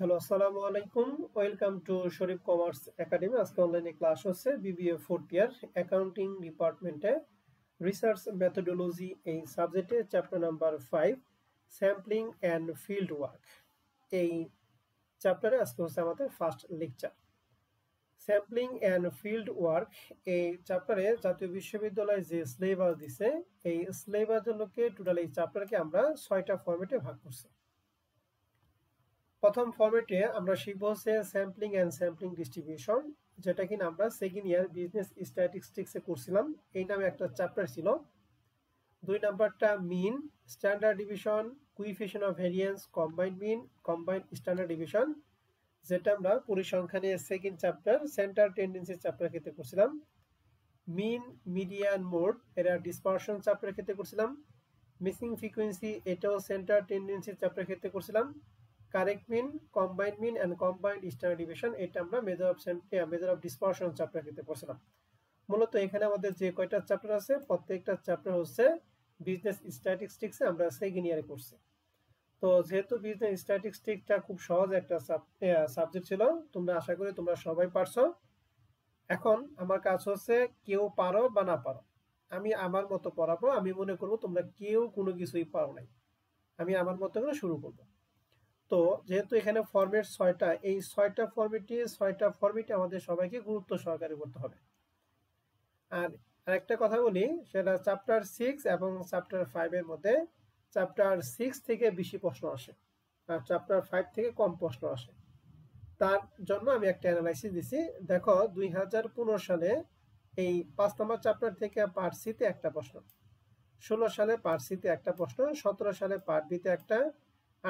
Hello, আসসালামু আলাইকুম। Welcome to Sharif commerce academy. আজকে অনলাইনে ক্লাস হচ্ছে বিবিএ ফোর্থ ইয়ার অ্যাকাউন্টিং ডিপার্টমেন্টে রিসার্চ মেথোডোলজি এই সাবজেক্টে chapter number 5 sampling and field work. এই চ্যাপ্টারে আজকে হচ্ছে আমাদের first lecture. Sampling and field work এই চ্যাপ্টারে জাতীয় বিশ্ববিদ্যালয় যে সিলেবাস দিছে, এই সিলেবাসগুলোকে টোটাল এই চ্যাপ্টারকে আমরা 6টা ফরম্যাটে ভাগ করছি। প্রথম ফরম্যাটে আমরা শিখব হচ্ছে স্যাম্পলিং অ্যান্ড স্যাম্পলিং ডিস্ট্রিবিউশন, যেটা কিনা আমরা সেকেন্ড ইয়ার বিজনেস স্ট্যাটিস্টিক্সে করছিলাম। এই নামে একটা চ্যাপ্টার ছিল। 2 নাম্বারটা mean, standard division, coefficient of variance, combined mean, combined standard division, যেটা আমরা পরিসংখ্যানের second chapter centre tendency chapter ক্ষেত্রে করছিলাম। মিন, মিডিয়ান, মোড এরা ডিসপারশন চ্যাপ্টার ক্ষেত্রে করছিলাম। মিসিং ফ্রিকোয়েন্সি এটাও সেন্টার টেন্ডেন্সি চ্যাপ্টার ক্ষেত্রে করছিলাম। Correct mean, combined mean and combined standard division এটা আমরা মেজার অফ ডিসপারশন চ্যাপ্টার ক্ষেত্রে পড়ছিলাম। মূলত এখানে আমাদের যে কয়টা চ্যাপ্টার আছে প্রত্যেকটা চ্যাপ্টার হচ্ছে বিজনেস স্ট্যাটিস্টিক্সে আমরা সেকেন্ড ইয়ারে করছি। তো যেহেতু বিজনেস স্ট্যাটিস্টিক্সটা খুব সহজ একটা সাবজেক্ট ছিল, তোমরা আশা করি তোমরা সবাই পারছো। এখন আমার কাজ হচ্ছে কেউ পারো বা না পারো, আমি আমার মতো পড়াবো। আমি মনে করবো তোমরা কেউ কোনো কিছুই পারো নাই, আমি আমার মতো করে শুরু করবো। তো যেহেতু এখানে ফরম্যাট 6টা, এই 6টা ফরম্যাটে আমাদের সবাইকে গুরুত্ব সহকারে করতে হবে। আর আরেকটা কথা বলি, সেটা চ্যাপ্টার 6 এবং চ্যাপ্টার 5 এর মধ্যে চ্যাপ্টার 6 থেকে বেশি প্রশ্ন আসে আর চ্যাপ্টার 5 থেকে কম প্রশ্ন আসে। তার জন্য আমি একটা অ্যানালাইসিস দিছি। দেখো 2015 সালে এই 5 নম্বর চ্যাপ্টার থেকে পার্ট সি তে একটা প্রশ্ন, 16 সালে পার্ট সি তে একটা প্রশ্ন, 17 সালে পার্ট বি তে একটা,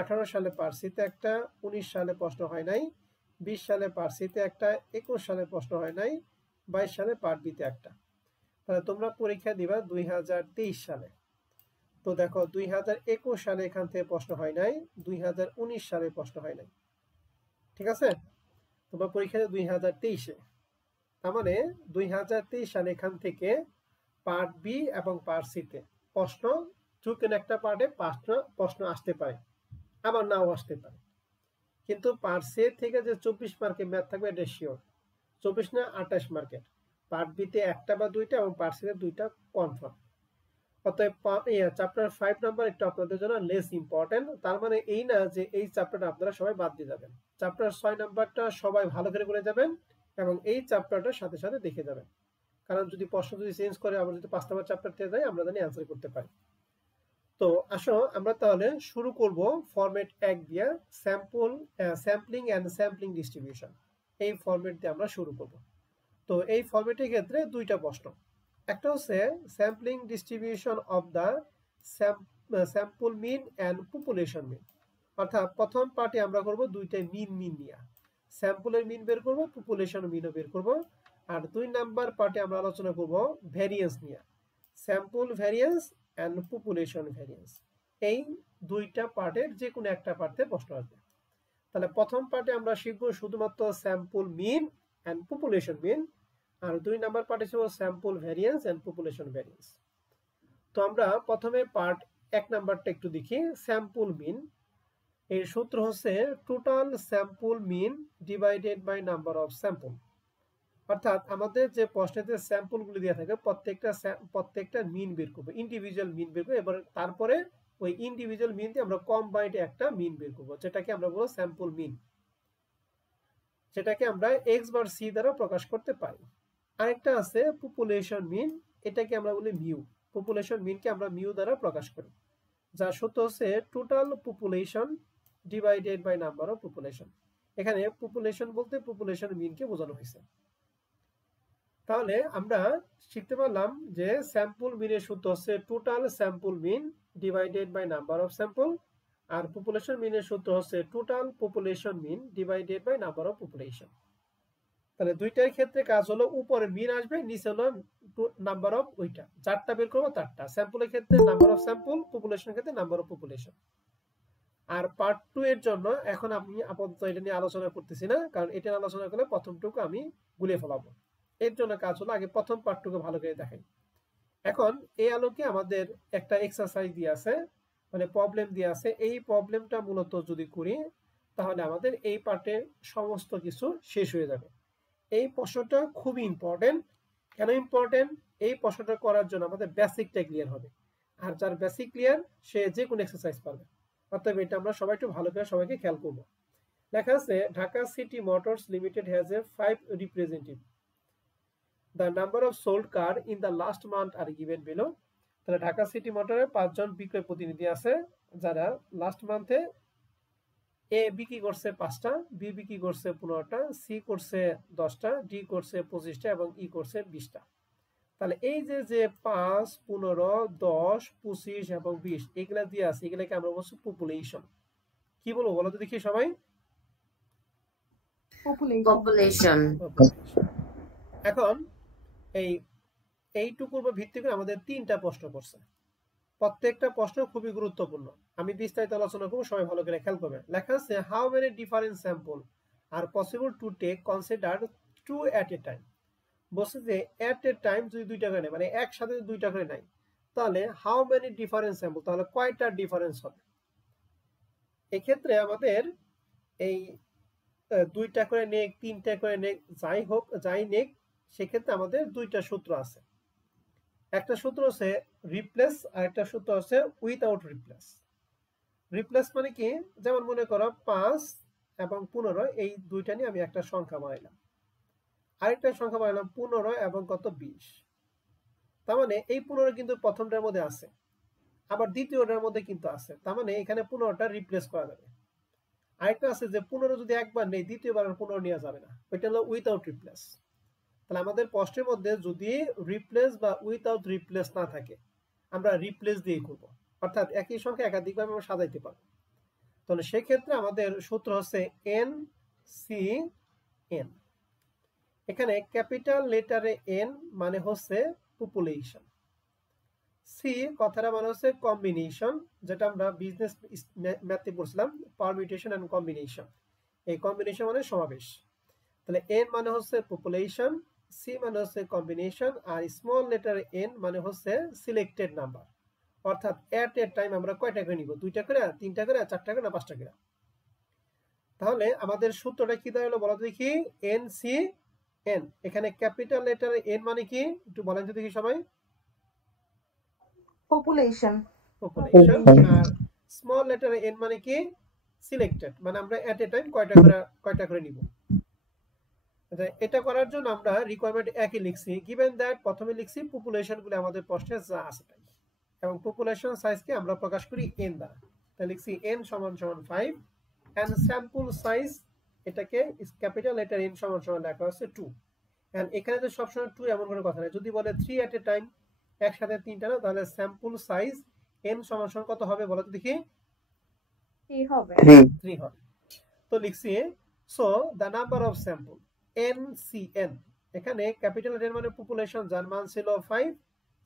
18 সালে পার্ট সি তে একটা, 19 সালে প্রশ্ন হয় নাই, 20 সালে পার্ট সি তে একটা, 21 সালে প্রশ্ন হয় নাই, 22 সালে পার্ট বি তে একটা। তাহলে তোমরা পরীক্ষা দিবা 2023 সালে। তো দেখো 2021 সালে এখান থেকে প্রশ্ন হয় নাই, 2019 সালে প্রশ্ন হয় নাই। ঠিক আছে, তোমরা পরীক্ষা দেবে 2023-এ। তার মানে 2023 সালে এখান থেকে পার্ট বি এবং পার্ট সি তে প্রশ্ন, একটা পার্টে প্রশ্ন আসতে পারে, আবার নাও আসতে পারে। কিন্তু পার্ট সি থেকে যে 24 মার্কের ম্যাথ থাকবে এটা শিওর, 24 না 28 মার্কের। পার্ট বি তে একটা বা দুইটা এবং পার্ট সি তে দুইটা কনফার্ম। অতএব চ্যাপ্টার 5 নাম্বার একটু আপনাদের জন্য লেস ইম্পর্টেন্ট। তার মানে এই না যে এই চ্যাপ্টারটা আপনারা সবাই বাদ দিয়ে যাবেন। চ্যাপ্টার 6 নাম্বারটা সবাই ভালো করে যাবেন এবং এই চ্যাপ্টারটার সাথে সাথে দেখে যাবেন। কারণ যদি প্রশ্ন চেঞ্জ করে, আবার যদি 5 নাম্বার চ্যাপ্টার থেকে যায়, আমরা জানি অ্যান্সার করতে পারি। তো আসো আমরা তাহলে শুরু করব ফরম্যাট 1 দিয়ে, স্যাম্পলিং অ্যান্ড স্যাম্পলিং ডিস্ট্রিবিউশন। এই ফরম্যাট দিয়ে আমরা শুরু করব। তো এই ফরম্যাটের ক্ষেত্রে দুইটা প্রশ্ন। একটা হচ্ছে sampling distribution of the sample mean and population mean. অর্থাৎ প্রথম পার্টে আমরা করব দুইটাই মিন নিয়ে, স্যাম্পলের মিন বের করব, পপুলেশন মিনও বের করব। আর 2 নাম্বার পার্টে আমরা আলোচনা করব ভ্যারিয়েন্স নিয়ে, sample variance and population variance. এই দুইটা পার্টের যে কোনো একটা পার্টে প্রশ্ন আসবে। তাহলে প্রথম পার্টে আমরা শিখব শুধুমাত্র sample mean and population mean, আর 2 নাম্বার পার্টে ছিল sample variance and population variance. তো আমরা প্রথমে পার্ট 1 নাম্বারটা একটু দেখি। স্যাম্পল মিন এর সূত্র হচ্ছে total sample mean divided by number of sample. অর্থাৎ আমাদের যে প্রশ্নেতে স্যাম্পলগুলি দেওয়া থাকে প্রত্যেকটা মিন বের করবো, ইন্ডিভিজুয়াল মিন বের করবো। এবার তারপরে ওই ইন্ডিভিজুয়াল মিন দিয়ে আমরা কম্বাইন্ড একটা মিন বের করবো, যেটাকে আমরা বলবো স্যাম্পল মিন, যেটাকে আমরা এক্স বার সি দ্বারা প্রকাশ করতে পারি। আরেকটা আছে পপুলেশন মিন, এটাকে আমরা বলি মিউ। পপুলেশন মিনকে আমরা মিউ দ্বারা প্রকাশ করি, যার সূত্র হচ্ছে total population divided by number of population. এখানে পপুলেশন বলতে পপুলেশন মিনকে বোঝানো হয়েছে। তাহলে আমরা শিখতে পারলাম যে স্যাম্পল মিনের সূত্র হচ্ছে total sample mean divided by number of sample, আর পপুলেশন মিনের সূত্র হচ্ছে total population mean divided by number of population. তাহলে দুইটার ক্ষেত্রে কাজ হলো উপরে মিন আসবে, নিচে হলো নাম্বার অফ, ওইটা চারটা বের করবো চারটা। স্যাম্পলের ক্ষেত্রে নাম্বার অফ স্যাম্পল, পপুলেশনের ক্ষেত্রে নাম্বার অফ পপুলেশন। আর পার্ট 2 এর জন্য এখন আমি আপাতত এটা নিয়ে আলোচনা করতেছি না, কারণ এটা আলোচনা করলে প্রথমটুকু আমি গুলিয়ে ফেলাবো। এর জন্য কাজ হলো আগে প্রথম পার্টটুকু ভালো করে দেখাই। এখন এই আলোকে আমাদের একটা এক্সারসাইজ দিয়ে আছে, মানে প্রবলেম দিয়ে আছে। এই প্রবলেমটা মূলত যদি করি, তাহলে আমাদের এই পার্টে সমস্ত কিছু শেষ হয়ে যাবে। এই প্রশ্নটা খুবই ইম্পর্টেন্ট। কেন ইম্পর্টেন্ট? এই প্রশ্নটা করার জন্য আমাদের বেসিকটা ক্লিয়ার হবে, আর যার বেসিক ক্লিয়ার সে যে কোনো এক্সারসাইজ পারবে। অর্থাৎ এটা আমরা সবাই একটু ভালো করে সবাইকে খেয়াল করবো। লেখা আছে Dhaka city motors limited has a 5 representative. The number of sold car in the last month are given below. তাহলে ঢাকা সিটি মোটরে 5 জন বিক্রয় প্রতিনিধি আছে যারা লাস্ট মান্থে এ বিক্রি করছে 5টা, বি বিক্রি করছে 15টা, সি করছে 10টা, ডি করছে 25টা এবং ই করছে 20টা। তাহলে এই যে 5, 15, 10, 25 এবং 20 এগুলা দিয়ে আছে, এগুলাকে আমরা বলছি পপুলেশন। কি বলবো বলো তো দেখি সবাই? পপুলেশন। এখন এইটুকুর উপর ভিত্তি করে আমাদের 3টা প্রশ্ন করছে। প্রত্যেকটা প্রশ্ন খুবই গুরুত্বপূর্ণ, আমি বিস্তারিত আলোচনা করবো, সবাই ভালো করে খেয়াল করবে। লেখা আছে how many different sample are possible to take consider to at a time. বলছে যে এট এ টাইম যদি 2টা করে নেয়, মানে একসাথে যদি 2টা করে নেয়, তাহলে হাউ মেনি ডিফারেন্ট স্যাম্পল, তাহলে কয়টা ডিফারেন্স হবে। এক্ষেত্রে আমাদের এই 2টা করে নেক, 3টা করে নেক, যাই হোক যাই নেক, সেক্ষেত্রে আমাদের 2টা সূত্র আছে। একটা সূত্র হচ্ছে রিপ্লেস আর একটা সূত্র হচ্ছে উইথআউট রিপ্লেস। রিপ্লেস মানে কি, যেমন মনে করো 5 এবং 15, এই দুইটা নিয়ে আমি একটা সংখ্যা বানাইলাম, আরেকটা সংখ্যা বানাইলাম 15 এবং কত 20। তার মানে এই 15 কিন্তু প্রথমটার মধ্যে আছে, আবার দ্বিতীয়টার মধ্যে কিন্তু আছে, তার মানে এখানে 15টা রিপ্লেস করা যাবে। আরেকটা আছে যে 15 যদি একবার নেই, দ্বিতীয়বার 15 নেওয়া যাবে না, ওইটা হলো উইথআউট রিপ্লেস। তাহলে আমাদের প্রশ্নের মধ্যে যদি রিপ্লেস বা উইথআউট রিপ্লেস না থাকে, আমরা রিপ্লেস দিয়ে করব, অর্থাৎ একই সংখ্যা একাধিকভাবে আমরা সাজাইতে পারবো। তাহলে সেক্ষেত্রে আমাদের সূত্র হচ্ছে এন সি এন। এখানে ক্যাপিটাল লেটারে এন মানে হচ্ছে পপুলেশন, সি কথাটা মানে হচ্ছে কম্বিনেশন, যেটা আমরা বিজনেস ম্যাথে পড়ছিলাম, পারমিউটেশন এন্ড কম্বিনেশন। এই কম্বিনেশন মানে সমাবেশ। তাহলে এন মানে হচ্ছে পপুলেশন, সি মানে হচ্ছে কম্বিনেশন, আর স্মল লেটার এন মানে হচ্ছে সিলেক্টেড নাম্বার। অর্থাৎ এট এ টাইম আমরা কয়টা করে নিব, 2টা করে, 3টা করে, 4টা করে, 5টা করে। তাহলে আমাদের সূত্রটা কি দাঁড়ালো বলো দেখি, এন সি এন। এখানে ক্যাপিটাল লেটার এন মানে কি একটু বলেন তো দেখি সবাই? পপুলেশন। পপুলেশন। আর স্মল লেটার এন মানে কি সিলেক্টেড, মানে আমরা এট এ টাইম কয়টা করে নিব। এটা করার জন্য আমরা রিকোয়ারমেন্ট একই লিখছি, গিভেন দ্যাট প্রথমে লিখছি পপুলেশন গুলো আমাদের প্রশ্নে যা আছে তাই, এবং পপুলেশন সাইজকে আমরা প্রকাশ করি এন দ্বারা। তাই লিখছি এন সমান সমান 5 এন্ড স্যাম্পল সাইজ, এটাকে ক্যাপিটাল লেটার এন সমান সমান লেখা হচ্ছে 2। এন্ড এখানে তো সবসময় 2 এমন কোনো কথা নেই, যদি বলে 3 এট এ টাইম, একসাথে 3টা না, তাহলে স্যাম্পল সাইজ এন সমান সমান কত হবে বলো তো দেখি? 3 হবে। 3 হবে। তো লিখছি so the number of sample NCN, এখানে ক্যাপিটাল এন মানে পপুলেশন, যার মান ছিল 5,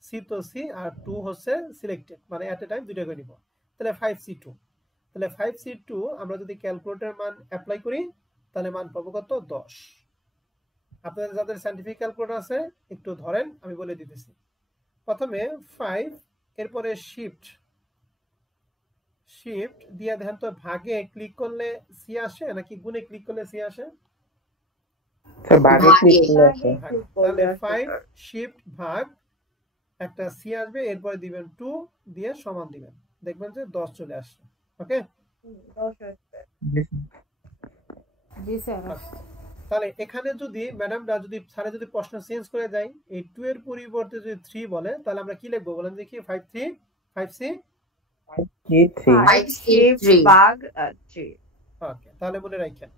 সি তো সি, আর 2 হচ্ছে সিলেক্টেড, মানে এট এ টাইম 2টা করে নিব, তাহলে 5C2। তাহলে 5C2 আমরা যদি ক্যালকুলেটর মান অ্যাপ্লাই করি, তাহলে মান পাবো কত? 10। আপনাদের যাদের সায়েন্টিফিক ক্যালকুলেটর আছে একটু ধরেন, আমি বলে দিতেছি। প্রথমে 5, এরপরে শিফট দিয়ে দেখেন তো ভাগে ক্লিক করলে সি আসে নাকি গুণে ক্লিক করলে সি আসে? ভাগে ক্লিক করলে আসে। তাহলে 5 শিফট ভাগ একটা সি আসবে, এরপরে দিবেন 2 দিয়ে সমান দিবেন, দেখবেন যে 10 চলে আসছে। ওকে, 10 আসবে। জি স্যার। তাহলে এখানে যদি ম্যাডামরা যদি স্যারে যদি প্রশ্ন চেঞ্জ করে দেয়, এই 2 এর পরিবর্তে যদি 3 বলে, তাহলে আমরা কি লিখবো বলেন দেখি? 5C 5C3 ভাগ 3। ওকে, তাহলে মনে রাখেন।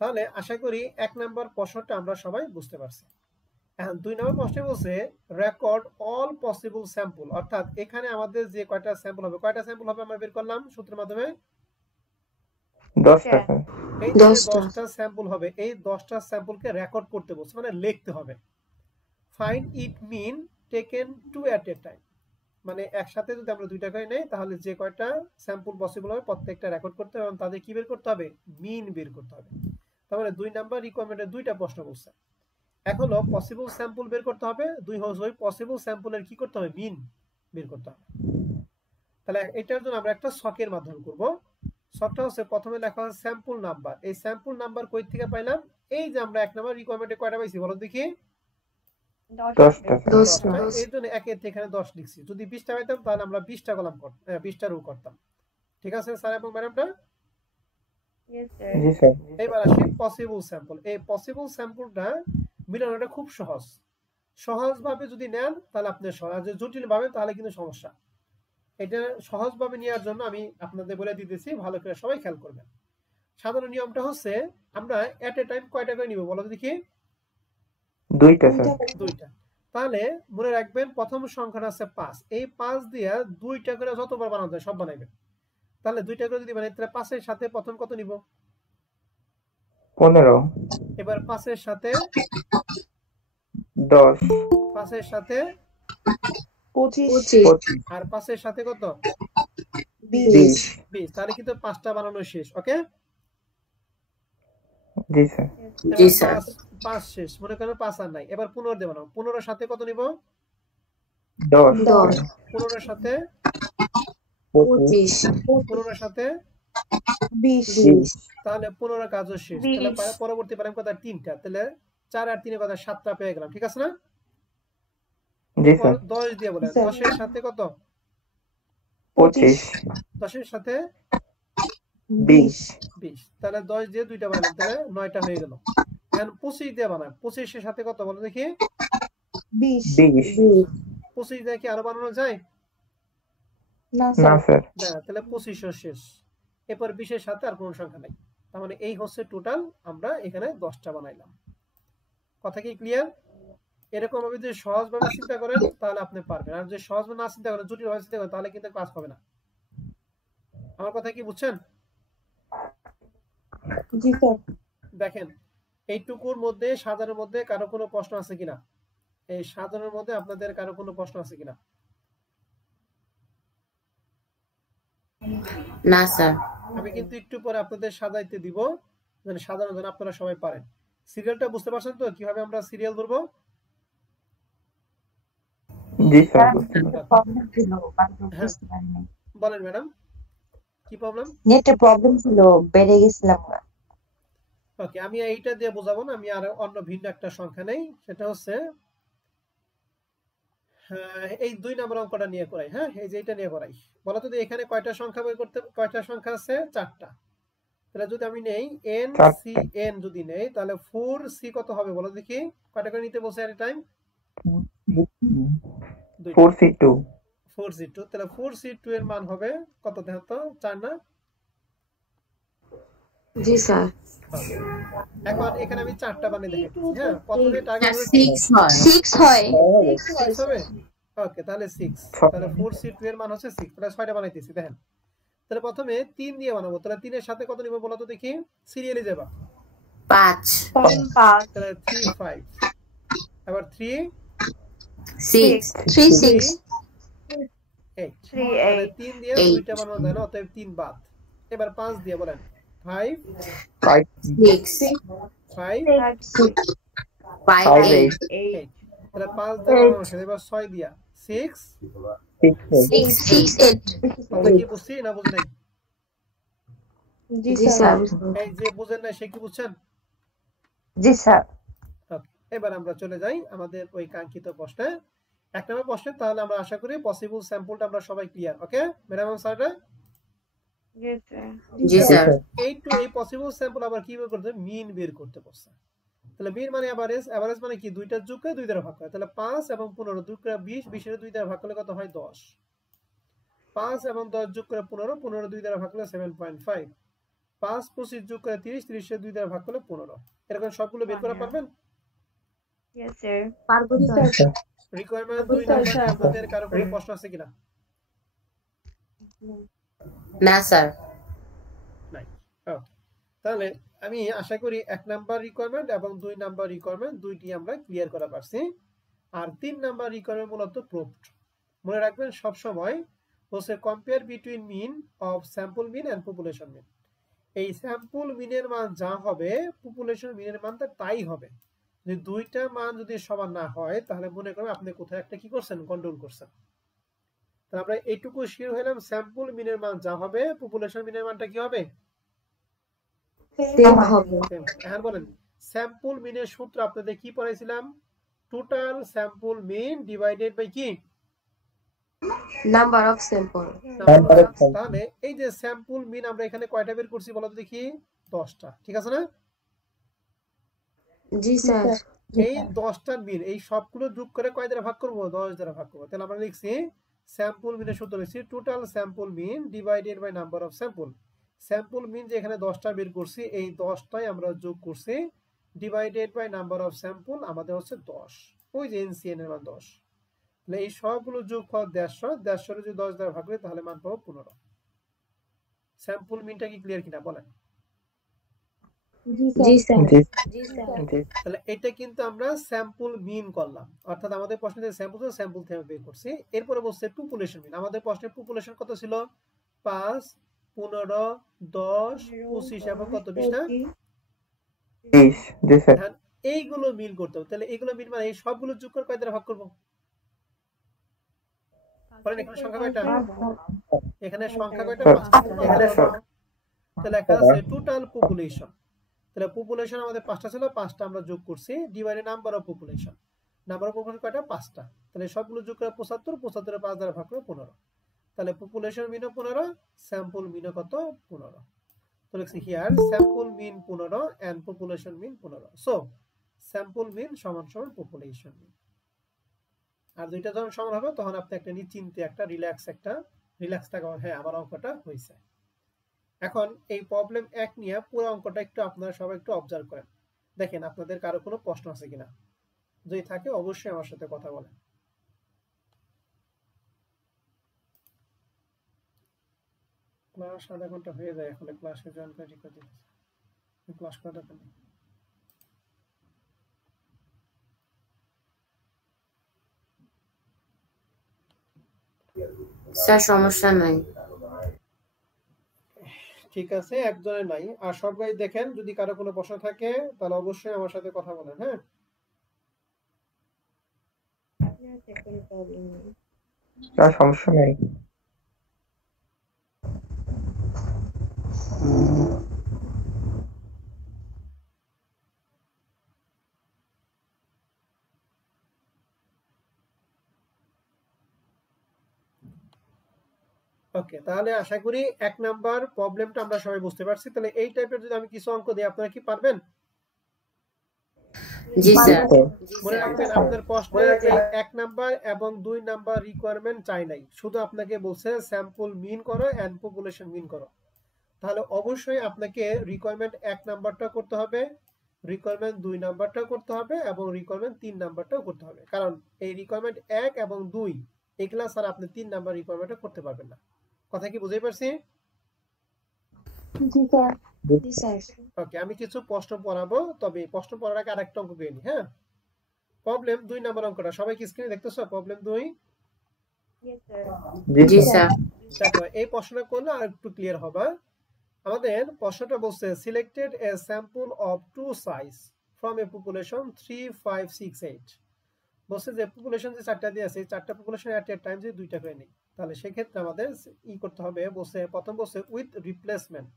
তাহলে আশা করি 1 নাম্বার প্রশ্নটা আমরা সবাই বুঝতে পারছি। এখন 2 নাম্বার প্রশ্নে বলছে রেকর্ড অল পসিবল স্যাম্পল, অর্থাৎ এখানে আমাদের যে কয়টা স্যাম্পল হবে, আমরা বের করলাম সূত্রের মাধ্যমে 10টা। এই যে 10টা স্যাম্পল হবে, এই 10টা স্যাম্পলকে রেকর্ড করতে বলছে, মানে লিখতে হবে। Find it mean taken 2 at a time, মানে একসাথে যদি আমরা 2টা করে নেই, তাহলে যে কয়টা স্যাম্পল পসিবল হবে প্রত্যেকটা রেকর্ড করতে হবে, এবং তাদের কি বের করতে হবে? মিন বের করতে হবে। তার মানে 2 নাম্বার রিকোয়ারমেন্টে 2টা প্রশ্ন বলছে। এক হলো পসিবল স্যাম্পল বের করতে হবে, 2 হচ্ছে ওই পসিবল স্যাম্পলের কি করতে হবে? মিন বের করতে হবে। তাহলে এটার জন্য আমরা একটা ছকের মাধ্যমে করব। শর্টটা হচ্ছে প্রথমে লেখা আছে স্যাম্পল নাম্বার। এই স্যাম্পল নাম্বার কই থেকে পাইলাম? এই যে আমরা 1 নাম্বার রিকোয়ারমেন্টে কয়টা পাইছি বলো দেখি? 10টা। 10টা। এই জন্য একের থেকে এখানে 10 লিখছি। যদি 20টা পাইতাম তাহলে আমরা 20টা কলাম করতাম, 20টা রো করতাম। ঠিক আছে স্যার এবং ম্যাডামটা? Yes, sir. জি স্যার। এবার আসি পসিবল স্যাম্পল। এই পসিবল স্যাম্পলটা মিলানোটা খুব সহজ। সহজভাবে যদি নেন তাহলে আপনি সহজ, জটিল ভাবে তাহলে কিন্তু সমস্যা। এটা সহজভাবে নেওয়ার জন্য আমি আপনাদের বলে দিতেছি, ভালো করে সবাই খেয়াল করবেন। সাধারণ নিয়মটা হচ্ছে আমরা এট এ টাইম কয়টা করে নিব বলো দেখি? 2টা স্যার। 2টা। তাহলে মনে রাখবেন প্রথম সংখ্যাটা আছে 5। এই 5 দিয়ে 2টা করে যতবার বানানো যায় সব বানাইবেন। তাহলে 2টা করে যদি বানাই তাহলে 5 এর সাথে প্রথম কত নিব? 15। এবার 5 এর সাথে 10। 5 এর সাথে 25। আর 5 এর সাথে কত? 20। 20। তাহলে কিন্তু 5টা বানানো শেষ। ওকে? জি স্যার। জি স্যার। 5 শেষ। মনে করেন 5 আর নাই। এবার 15 দিয়ে বানাও। 15 এর সাথে কত নিব? 10। 15 এর সাথে 25। 15 এর সাথে 20। তাহলে 15 কাজও শেষ। তাহলে পরবর্তী পারেন কত? 3টা। তাহলে 4 আর 3 কত? 7টা পেয়ে গেলাম। ঠিক আছে না? জি স্যার। 10 দিয়ে বলেন। 10 এর সাথে কত? 25। 10 এর সাথে 20। 20। তাহলে 10 দিয়ে 2টা বানালাম, তাহলে 9টা হয়ে গেল। এখন 25 দিয়ে বানান। 25 এর সাথে কত বলো দেখি? 20। 25 দিয়ে কি আরো বানানো যায়? না স্যার। না, তাহলে 25ও শেষ। এরপর 20 এর সাথে আর কোনো সংখ্যা নাই। তার মানে এই হচ্ছে টোটাল, আমরা এখানে 10টা বানাইলাম। কথা কি ক্লিয়ার? এরকম ভাবে যদি সহজভাবে চিন্তা করেন তাহলে আপনি পারবেন, আর যদি সহজভাবে না চিন্তা করেন, জটিল ভাবে চিন্তা করেন, তাহলে কিন্তু ক্লাস হবে না। আমার কথা কি বুঝছেন? জি স্যার। দেখেন এইটুকুর মধ্যে সাজানোর মধ্যে কারো কোনো প্রশ্ন আছে কিনা? এই সাজানোর মধ্যে আপনাদের কারো কোনো প্রশ্ন আছে কিনা? না স্যার। আমি কিন্তু একটু পরে আপনাদের সাজাইতে দিব, মানে সাজানোর জন্য আপনারা সবাই পারেন। সিরিয়ালটা বুঝতে পারছেন তো কিভাবে আমরা সিরিয়াল ধরবো? জি স্যার। প্রবলেম ছিল হ্যাঁ বলেন ম্যাডাম, কি প্রবলেম? নেটে প্রবলেম ছিল, বেড়ে গেছিলাম না। ওকে, আমি এইটা দিয়ে বোঝাবো না, আমি আর অন্য ভিন্ন একটা সংখ্যা নেই, সেটা হচ্ছে এই 2 নম্বর অঙ্কটা নিয়ে করাই। হ্যাঁ, এই যে এটা নিয়ে করাই। বলো তো এখানে কয়টা সংখ্যা বের করতে, কয়টা সংখ্যা আছে? 4টা। তাহলে যদি আমি নেই n c n যদি নেই তাহলে 4c কত হবে বলো দেখি? কয়টা করে নিতে বলছে এট এ টাইম? 4c2। 4c2। তাহলে 4c2 এর মান হবে কত দেখো তো? 4 না? জি স্যার। এখন এখানে আমি 4টা বানিয়ে দেখাচ্ছি। হ্যাঁ, প্রথমে টার্গেট 6 হয়। 6 হয়। 6 হবে। ওকে, তাহলে 6। তাহলে 4c2 এর মান হচ্ছে 6। তাহলে 6টা বানাইতেছি দেখেন। তাহলে প্রথমে 3 দিয়ে বানাবো। তাহলে 3 এর সাথে কত নিব বলো তো দেখি? সিরিয়ালি যাবা। 5। তাহলে 3 5। আবার 3 6। 3 6 8। 3 তাহলে 8 3 দিয়ে 2টা বানানো যায় না, অতএব 3 বাদ। এবার 5 দিয়ে বলেন। 5 6। 5 5 8। 8। তাহলে 5 দিয়ে বানানো শেষ। এবার 6 দিয়া 6 6 8 কথা কি বুঝছি না বুঝি নাই? জি স্যার। এই যে বুঝেন না সে কি বুঝছেন? জি স্যার। ওকে, এবার আমরা চলে যাই আমাদের ওই কাঙ্ক্ষিত প্রশ্নে। 1 নম্বর প্রশ্নে। তাহলে আমরা আশা করি পসিবল স্যাম্পলটা আমরা সবাই ক্লিয়ার। ওকে ম্যাডাম স্যাররা? Yes, sir. জি স্যার। এই পসিবল স্যাম্পল আবার কি বের করতে? মিন বের করতে বলছে। তাহলে মিন মানে এভারেজ, এভারেজ মানে কি? দুইটা যোগ করে 2 দ্বারা ভাগ করে। তাহলে 5 এবং 15 2 করে 20, 20 এর 2 দ্বারা ভাগ করলে কত হয়? 10। 5 এবং 10 যোগ করে 15, 15 2 দ্বারা ভাগ করলে 7.5। 5 25 যোগ করে 30, 30 এর 2 দ্বারা ভাগ করলে 15। এরকম সবগুলো বের করা পারবেন? Yes, sir. পারবো স্যার। রিকোয়ারমেন্ট 2 নম্বরে আপনাদের কারো কোনো প্রশ্ন আছে কিনা? না স্যার। নাই। ওকে, তাহলে আমি আশা করি 1 নাম্বার রিকোয়ারমেন্ট এবং 2 নাম্বার রিকোয়ারমেন্ট দুইটি আমরা ক্লিয়ার করা পারছি। আর 3 নাম্বার রিকোয়ারমেন্ট মূলত প্রুফড। মনে রাখবেন সব সময় হচ্ছে compare between mean of sample mean and population mean. এই স্যাম্পল মিনের মান যা হবে পপুলেশন মিনের মান তাই হবে। যদি দুইটা মান যদি সমান না হয় তাহলে মনে করেন আপনি কোথাও একটা কি করছেন? গন্ডগোল করছেন। তাহলে আমরা এইটুকু শিওর হলাম স্যাম্পল মিনের মান যা হবে পপুলেশন মিনের মানটা কি হবে সেম হবে। এখন বলেন স্যাম্পল মিনের সূত্র আপনাদের কি পড়াইছিলাম total sample mean divided by কি নাম্বার অফ স্যাম্পল। তাহলে এই যে স্যাম্পল মিন আমরা এখানে কয়টা বের করছি বলো তো দেখি 10টা ঠিক আছে না জি স্যার। এই 10টার মিন এই সবগুলো যোগ করে কয় দ্বারা ভাগ করব 10 দ্বারা ভাগ করব তাহলে আমরা লিখছি স্যাম্পল মিনের সূত্র লিখছি total sample mean divided by number of sample sample mean যে এখানে 10টা বের করছি এই 10টাই আমরা যোগ করছি divided by number of sample আমাদের হচ্ছে 10 ওই যে এনসিএন এর মান 10 তাহলে এই সবগুলো যোগফল 150 যদি 10 দ্বারা ভাগ করি তাহলে মান পাবো 15 স্যাম্পল মিনটা কি ক্লিয়ার কিনা বলেন জি স্যার। তাহলে এটা কিন্তু আমরা স্যাম্পল মিন করলাম অর্থাৎ আমাদের প্রশ্নে যে স্যাম্পল থেকে বের করছি এরপরে বলছে পপুলেশন মিন আমাদের প্রশ্নের পপুলেশন কত ছিল 5 15 10 25 এবং কত 20 না 20 জি স্যার এইগুলো মিল করতে হবে তাহলে এইগুলো মিল মানে এই সবগুলো যোগ করে কয় দ্বারা ভাগ করব বলেন এখানে সংখ্যা কয়টা এখানে সংখ্যা কয়টা 5 এখানে তাহলে লেখা আছে টোটাল পপুলেশন তাহলে পপুলেশন আমাদের 5টা ছিল 5টা আমরা যোগ করছি ডিভাইডেড নাম্বার অফ পপুলেশন কয়টা 5টা তাহলে সবগুলো যোগ করে 75 75 এর 5 দ্বারা ভাগ করে 15 তাহলে পপুলেশন মিন 15 স্যাম্পল মিন কত 15 তো লিখছি here sample mean 15 and population mean 15 so sample mean সমান সমান পপুলেশন মিন আর দুইটা যখন সমান হবে তখন আপনি একটা নিশ্চিন্তে একটা রিল্যাক্স থাকবেন হ্যাঁ আমার অঙ্কটা হইছে এখন এই প্রবলেম 1 নিয়ে পুরো অঙ্কটা একটু আপনারা সবাই একটু অবজার্ভ করেন দেখেন আপনাদের কারো কোনো প্রশ্ন আছে কিনা যদি থাকে অবশ্যই আমার সাথে কথা বলেন ক্লাস আধা ঘন্টা হয়ে যায় এখন ক্লাসে জয়েন করে ঠিক আছে ক্লাস করা দরকার নেই স্যার সমস্যা নাই। ঠিক আছে একজনের নাই আর সবাই দেখেন যদি কারো কোনো প্রশ্ন থাকে তাহলে অবশ্যই আমার সাথে কথা বলেন হ্যাঁ কোনো প্রবলেম নেই স্যার সমস্যা নেই ওকে তাহলে আশা করি 1 নাম্বার প্রবলেমটা আমরা সবাই বুঝতে পারছি তাহলে এই টাইপের যদি আমি কিছু অঙ্ক দিই আপনারা কি পারবেন জি স্যার। মনে রাখবেন আপনাদের প্রশ্নে 1 নাম্বার এবং 2 নাম্বার রিকোয়ারমেন্ট চাই নাই শুধু আপনাকে বলছে স্যাম্পল মিন করো এন্ড পপুলেশন মিন করো তাহলে অবশ্যই আপনাকে রিকোয়ারমেন্ট 1 নাম্বারটা করতে হবে রিকোয়ারমেন্ট 2 নাম্বারটা করতে হবে এবং রিকোয়ারমেন্ট 3 নাম্বারটাও করতে হবে কারণ এই রিকোয়ারমেন্ট 1 এবং 2 এগুলা স্যার আপনি 3 নাম্বার রিকোয়ারমেন্টটা করতে পারবেন না কথা কি বুঝাই পারছি জি স্যার জি স্যার। ওকে আমি কিছু প্রশ্ন পড়াবো তবে প্রশ্ন পড়ার আগে আরেকটা অঙ্ক দিয়ে নি হ্যাঁ প্রবলেম 2 নাম্বার অঙ্কটা সবাই কি স্ক্রিনে দেখতেছো প্রবলেম 2 Yes, sir. জি স্যার। দেখো এই প্রশ্নটা করলে আর একটু ক্লিয়ার হবে আমাদের প্রশ্নটা বলছে selected a sample of two size from a population 3568 বলছে যে পপুলেশন যে চারটা দিয়ে আছে এই চারটা পপুলেশন এট এ টাইম যদি দুইটা করে নেই তাহলে সেই ক্ষেত্রে আমাদের করতে হবে বলছে প্রথম বলছে উইথ রিপ্লেসমেন্ট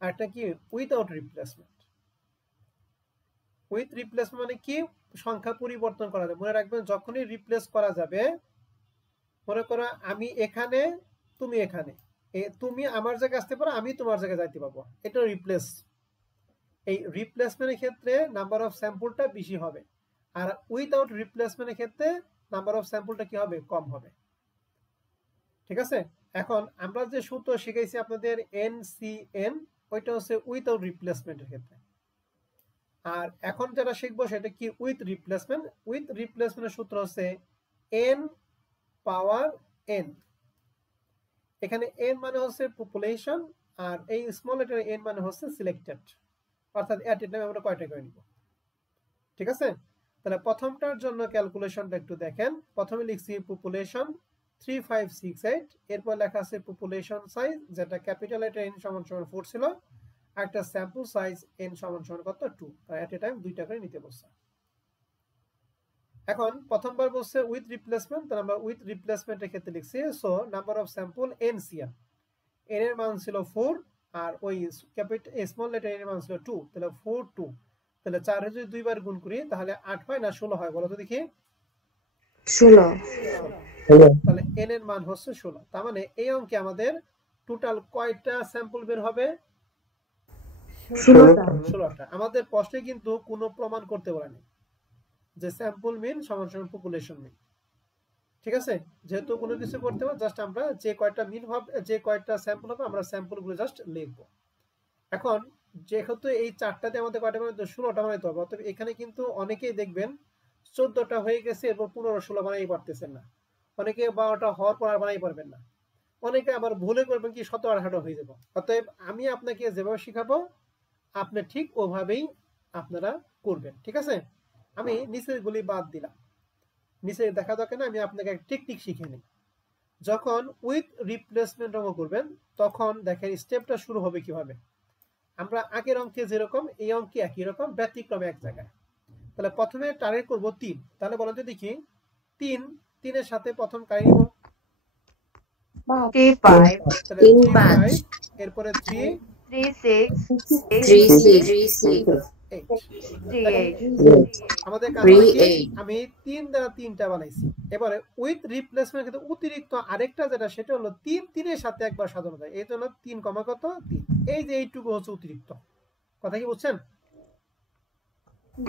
আর একটা কি উইথআউট রিপ্লেসমেন্ট উইথ রিপ্লেসমেন্ট মানে কি সংখ্যা পরিবর্তন করা যাবে মনে রাখবেন যখনই রিপ্লেস করা যাবে মনে করো আমি এখানে তুমি এখানে তুমি আমার জায়গায় আসতে পারো আমি তোমার জায়গায় যাইতে পারবো এটা রিপ্লেস এই রিপ্লেসমেন্টের ক্ষেত্রে নাম্বার অফ স্যাম্পলটা বেশি হবে আর উইথআউট রিপ্লেসমেন্টের ক্ষেত্রে নাম্বার অফ স্যাম্পলটা কি হবে কম হবে ঠিক আছে এখন আমরা যে সূত্র শিখাইছি আপনাদের এনসিএন ওইটা হচ্ছে উইথআউট রিপ্লেসমেন্টের ক্ষেত্রে আর এখন যেটা শিখবো সেটা কি উইথ রিপ্লেসমেন্টের সূত্র হচ্ছে n পাওয়ার n এখানে n মানে হচ্ছে পপুলেশন আর এই স্মল লেটার n মানে হচ্ছে সিলেক্টেড অর্থাৎ এট এ টাইম আমরা কয়টা করে নিব ঠিক আছে তাহলে প্রথমটার জন্য ক্যালকুলেশনটা একটু দেখেন প্রথমে লিখছি পপুলেশন 3568 এরপর লেখা আছে পপুলেশন সাইজ যেটা ক্যাপিটাল লেটার n সমান সমান 4 ছিল আর একটা স্যাম্পল সাইজ n সমান সমান কত 2 তাই এট এ টাইম দুইটা করে নিতে বলছে এখন প্রথমবার বলছে উইথ রিপ্লেসমেন্ট, তাহলে আমরা উইথ রিপ্লেসমেন্টের ক্ষেত্রে লিখছি। So number of sample NCR, n এর মান ছিল 4 আর ওই ক্যাপিটাল স্মল লেটার n এর মান ছিল 2, তাহলে 4 2, তাহলে 4 এর যদি দুইবার গুণ করি তাহলে 8 হয় না 16 হয় বলো তো দেখি? 16। তাহলে n এর মান হচ্ছে 16। তার মানে এই অঙ্কে আমাদের টোটাল কয়টা স্যাম্পল বের হবে? 16টা। আমাদের প্রশ্নে কিন্তু কোনো প্রমাণ করতে বলেনি যে স্যাম্পল মিন সমান সমান পপুলেশন মিন, ঠিক আছে? যেহেতু কোনো কিছু করতে হবে, জাস্ট আমরা যে কয়টা মিন হবে, যে কয়টা স্যাম্পল হবে আমরা স্যাম্পলগুলো জাস্ট লিখবো। এখন যেহেতু এই চারটাতে আমাদের কয়টা বানাইতে হবে? 16টা বানাইতে হবে। অতএব এখানে কিন্তু অনেকেই দেখবেন 14টা হয়ে গেছে, এরপর 15 16 বানাই পারতেছেন না, অনেকে 12টা হওয়ার পর আর বানাই পারবেন না, অনেকে আবার ভুলে করবেন কি 17 18 হয়ে যাবো। অতএব আমি আপনাকে যেভাবে শিখাবো আপনি ঠিক ওভাবেই আপনারা করবেন, ঠিক আছে? আমি নিচের গুলি বাদ দিলাম, নিচে দেখা দরকার না, আমি আপনাকে একটা টেকনিক শিখিয়ে নিই। যখন উইথ রিপ্লেসমেন্ট অঙ্ক করবেন তখন দেখেন স্টেপটা শুরু হবে কিভাবে। আমরা আগের অঙ্কে যেরকম এই অঙ্কে একই রকম, ব্যতিক্রমে এক জায়গায়। তাহলে প্রথমে টার্গেট করব 3, তাহলে বলেন তো দেখি 3 3 এর সাথে প্রথম কাই নিব? 3 5 তাহলে 3 3 5 5, এরপরে 3 3 6 3 8 6 8। 3 8 আমাদের কাজ 3 কি? 8 আমি 3 দ্বারা 3টা বানাইছি। এবারে উইথ রিপ্লেসমেন্ট কিন্তু অতিরিক্ত আরেকটা যেটা সেটা হলো 3 3 এর সাথে একবার সাজানো যায়, এই জন্য 3 কমা কত 3, এই যে এইটুকু হচ্ছে অতিরিক্ত। কথা কি বুঝছেন?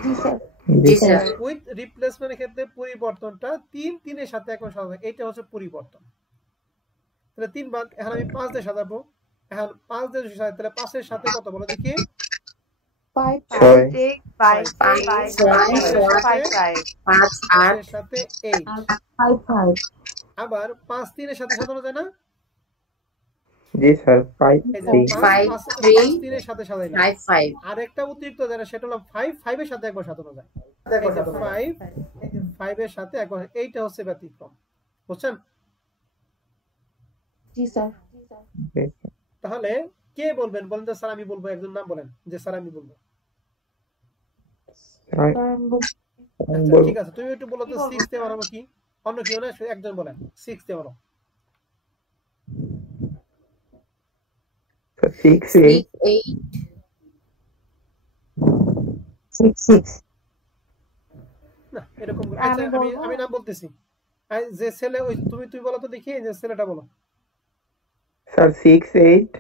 জি স্যার জি স্যার। উইথ রিপ্লেসমেন্টের ক্ষেত্রে পরিবর্তনটা 3 3 এর সাথে একবার সাজানো, এইটা হচ্ছে পরিবর্তন। তাহলে 3 বাদ, এখন আমি 5 দিয়ে সাজাবো। এখন 5 দিয়ে সাজাই, তাহলে 5 এর সাথে কত বলো দেখি? 5 ছয়। 6 5 5 5 6 5 5 5 5 8 এর সাথে 8, 5 5 আবার 5 3 এর সাথে সাজানো যায় না? জি স্যার 5 এই যে 3 5 5 3 3 এর সাথে সাজাইলাম। 5 5 আরেকটা অতিরিক্ত যেটা সেটা হলো 5 5 এর সাথে একবার সাজানো যায়, এই যে 5 5 এর সাথে একবার, এইটা হচ্ছে ব্যতিক্রম। বুঝছেন? জি স্যার তাহলে কে বলবেন? বলেন তো স্যার আমি বলবো, একজন নাম বলেন যে স্যার আমি বলবো। আচ্ছা ঠিক আছে, তুমি একটু বলো তো 6 দিয়ে বানাবো কি? অন্য কেউ না, একজন বলেন 6 দিয়ে বানাবো। 6 6 8 8 6 6 না এরকম আচ্ছা আমি নাম বলতেছি, যে ছেলে ওই তুমি বলো তো দেখি, এই যে ছেলেটা বলো। স্যার 6 8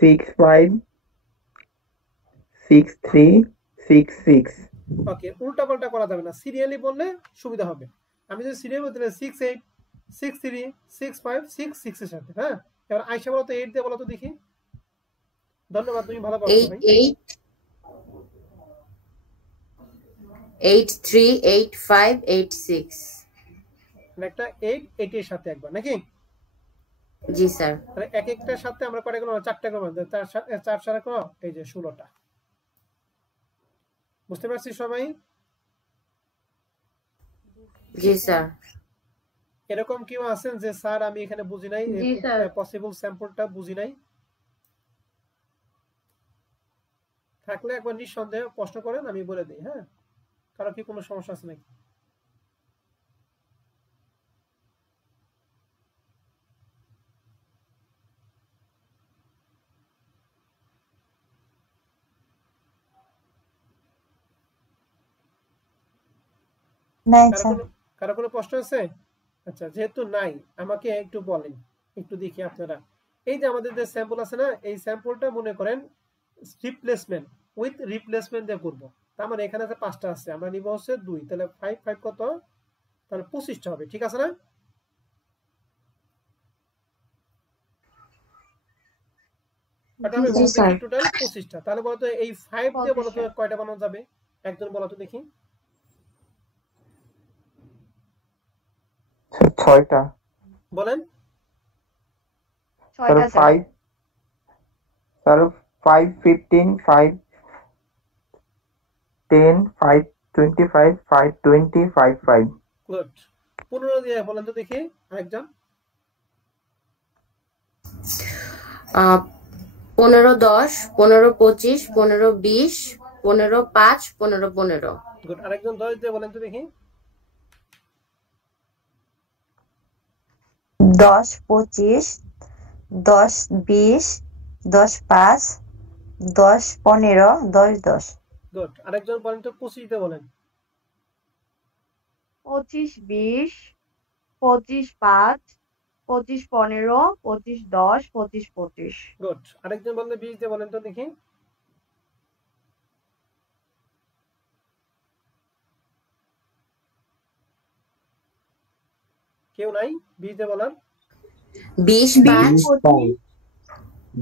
6 5 6 3 6 6 ওকে, উল্টা পাল্টা করা যাবে না, সিরিয়ালি বললে সুবিধা হবে। আমি যদি সিরিয়াল বলতে 6 8 6 3 6 5 6 6 এর সাথে, হ্যাঁ? এবার আয়শা বলো তো 8 দিয়ে বলো তো দেখি। ধন্যবাদ, তুমি ভালো পারছো 8 ভাই। 8 8 3 8 5 8 6 একটা 8 8 এর সাথে একবার নাকি? জি স্যার। তাহলে এক একটার সাথে আমরা কয়টা করব? 4টা করব। 4 4 করো, এই যে 16টা। বুঝতে পারছি সবাই? জি স্যার। এরকম কেউ আছেন যে স্যার আমি এখানে বুঝি নাই, জি স্যার পসিবল স্যাম্পলটা বুঝি নাই? থাকলে একবার নিঃসন্দেহে প্রশ্ন করেন, আমি বলে দিই, হ্যাঁ? কারো কি কোনো সমস্যা আছে নাকি? নাই কারো স্যার কোনো কারো কোনো প্রশ্ন আছে? আচ্ছা যেহেতু নাই আমাকে একটু বলেন, একটু দেখি আপনারা। এই যে আমাদের যে স্যাম্পল আছে না, এই স্যাম্পলটা মনে করেন রিপ্লেসমেন্ট উইথ রিপ্লেসমেন্ট দিয়ে করব। তার মানে এখানে আছে 5টা আছে, আমরা নিব হচ্ছে 2, তাহলে 5 5 কত? তাহলে 25টা হবে, ঠিক আছে না? এটা হবে জি স্যার। টোটাল 25টা। তাহলে বলো তো এই 5 দিয়ে বলো তো কয়টা বানানো যাবে? একজন বলো তো দেখি। 6টা বলেন। স্যার 6টা স্যার 5 স্যার 5 15 5 10 5 25 5 20 5 5 গুড। 15 দিয়ে বলেন তো দেখি আরেকজন। 15 10 15 25 15 20 15 5 15 15 গুড। আরেকজন 10 দিয়ে বলেন তো দেখি। 10 25 10 20 10 5 10 15 10 10 গুড। আরেকজন বলেন তো 25 দিয়ে বলেন। 25 20 25 5 25 15 25 10 25 25 গুড। আরেকজন বলেন 20 দিয়ে বলেন তো দেখি। কেউ নাই 20 দিয়ে বলার? 20 5 20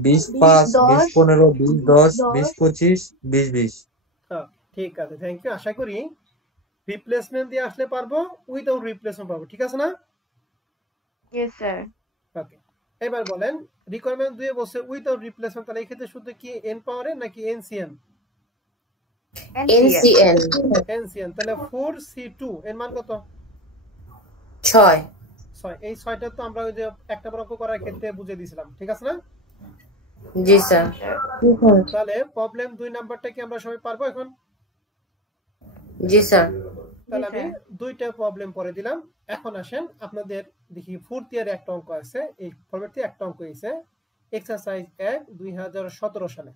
20 5 20 10 15 20 10 20 25 20 20 হ্যাঁ, ঠিক আছে, থ্যাংক ইউ। আশা করি রিপ্লেসমেন্ট দিয়ে আসলে পারবো, উইদাউট রিপ্লেসমেন্ট পারবো, ঠিক আছে না? ইয়েস স্যার ওকে, এবার বলেন রিকোয়ারমেন্ট 2 এ বলছে উইদাউট রিপ্লেসমেন্ট, তাহলে এই ক্ষেত্রে শুধু কি এন পাওয়ারে নাকি এনসিএন? NCN এনসিএন, তাহলে 4C2 এর মান কত? 6 6। এই 6টা তো আমরা ওই যে একটা অঙ্ক করার ক্ষেত্রে বুঝিয়ে দিয়েছিলাম, ঠিক আছে না? জি স্যার তাহলে প্রবলেম 2 নাম্বারটা কি আমরা সবাই পারবো এখন? জি স্যার তাহলে আমি দুইটা প্রবলেম পরে দিলাম। এখন আসেন আপনাদের দেখি ফোর্থ ইয়ারে একটা অঙ্ক আছে, এই ফরম্যাটে একটা অঙ্ক হয়েছে এক্সারসাইজ 1 2017 সালে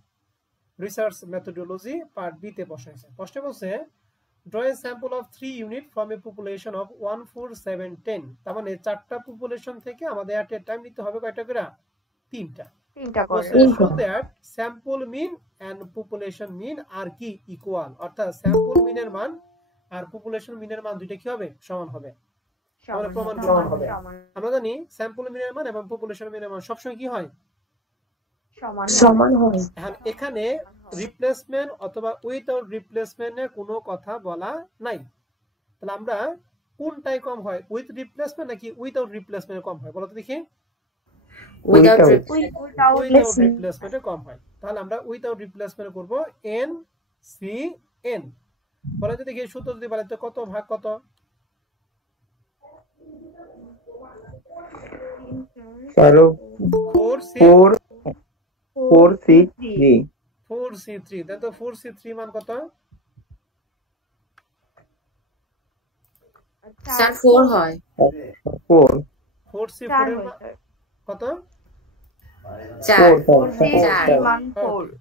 রিসার্চ মেথোডোলজি পার্ট বি তে বসাইছে। প্রশ্নে বলছে draw A sample of 3 unit from a population of 1 4 7 10। তার মানে চারটা পপুলেশন থেকে আমাদের এট এ টাইম নিতে হবে কয়টা করে? তিনটা করে। Show that sample mean and population mean আর কি ইকুয়াল, অর্থাৎ স্যাম্পল মিনের মান আর পপুলেশন মিনের মান দুইটা কি হবে? সমান হবে। আমরা প্রমাণ করতে হবে। আমরা জানি স্যাম্পল মিনের মান এবং পপুলেশন মিনের মান সবসময় কি হয়? সমান হয়। এখন এখানে রিপ্লেসমেন্ট অথবা উইদাউট রিপ্লেসমেন্টের কোনো কথা বলা নাই। তাহলে আমরা কোনটাই কম হয়, উইথ রিপ্লেসমেন্ট নাকি উইদাউট রিপ্লেসমেন্ট কম হয়? বলো তো দেখি। উইদাউট উইদাউট রিপ্লেসমেন্টে কম হয়। তাহলে আমরা উইদাউট রিপ্লেসমেন্ট করব এন সি এন। বলে তো দেখি সূত্র যদি বলে তো কত ভাগ কত? 4C3। তাহলে তো 4C3 মান কত? স্যার 4 হয় 4C4 এর মান কত? 4